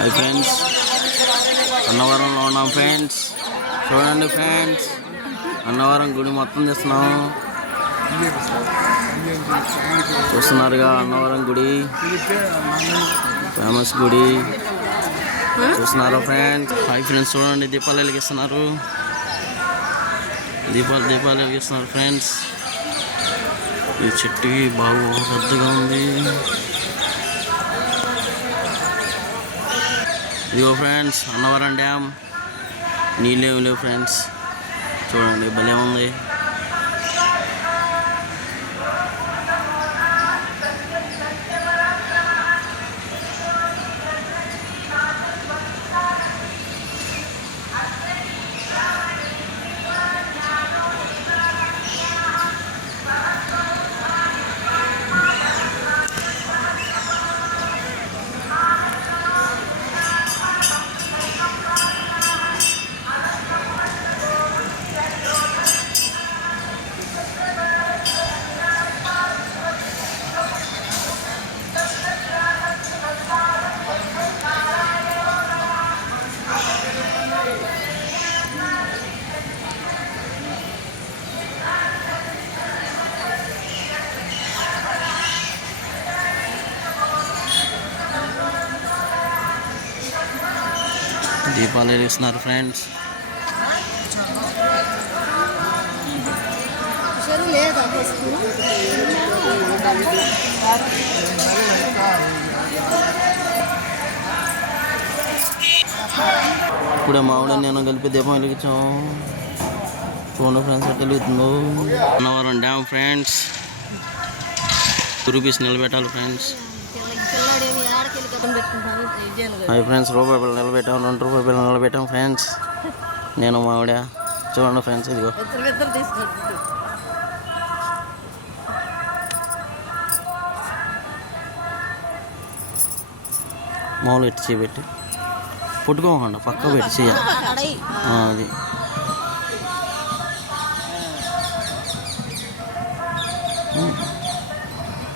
Hi friends, అన్నవరంలో ఉన్నాం friends. చూడండి friends, Annavaram గుడి మొత్తం తీస్తున్నాం. చూస్తున్నారుగా అన్నవరం గుడి, ఫేమస్ గుడి చూస్తున్నారా ఫ్రెండ్స్. హాయ్ ఫ్రెండ్స్, చూడండి దీపాలు వెలిగిస్తున్నారు. దీపాలు వెలిగిస్తున్నారు ఫ్రెండ్స్. ఈ చెట్టుకి బాగా పెద్దగా ఉంది. ఇదిగో ఫ్రెండ్స్ అన్నవరం డ్యామ్. నీళ్ళేమి లేవు ఫ్రెండ్స్, చూడండి భలే ఉంది. దీపాలు వెలిగిస్తున్నారు ఫ్రెండ్స్. ఇప్పుడే మావిడ నేను కలిపి దీపం వెలిగించాం. చూడండి ఫ్రెండ్స్ ఎట్లా వెలుగుతుందో. Annavaram dam friends. రూపీస్ నిలబెట్టాలి ఫ్రెండ్స్. హాయ్ ఫ్రెండ్స్, రూపాయి బిళ్ళ నిలబెట్టాం, 2 రూపాయి బిళ్ళ నిలబెట్టాం ఫ్రెండ్స్. నేను మావిడ చూడండి ఫ్రెండ్స్. ఇదిగో మామూలు పెట్టి చేయబెట్టి పుట్టుకోకుండా పక్క పెట్టి చేయాలి అది.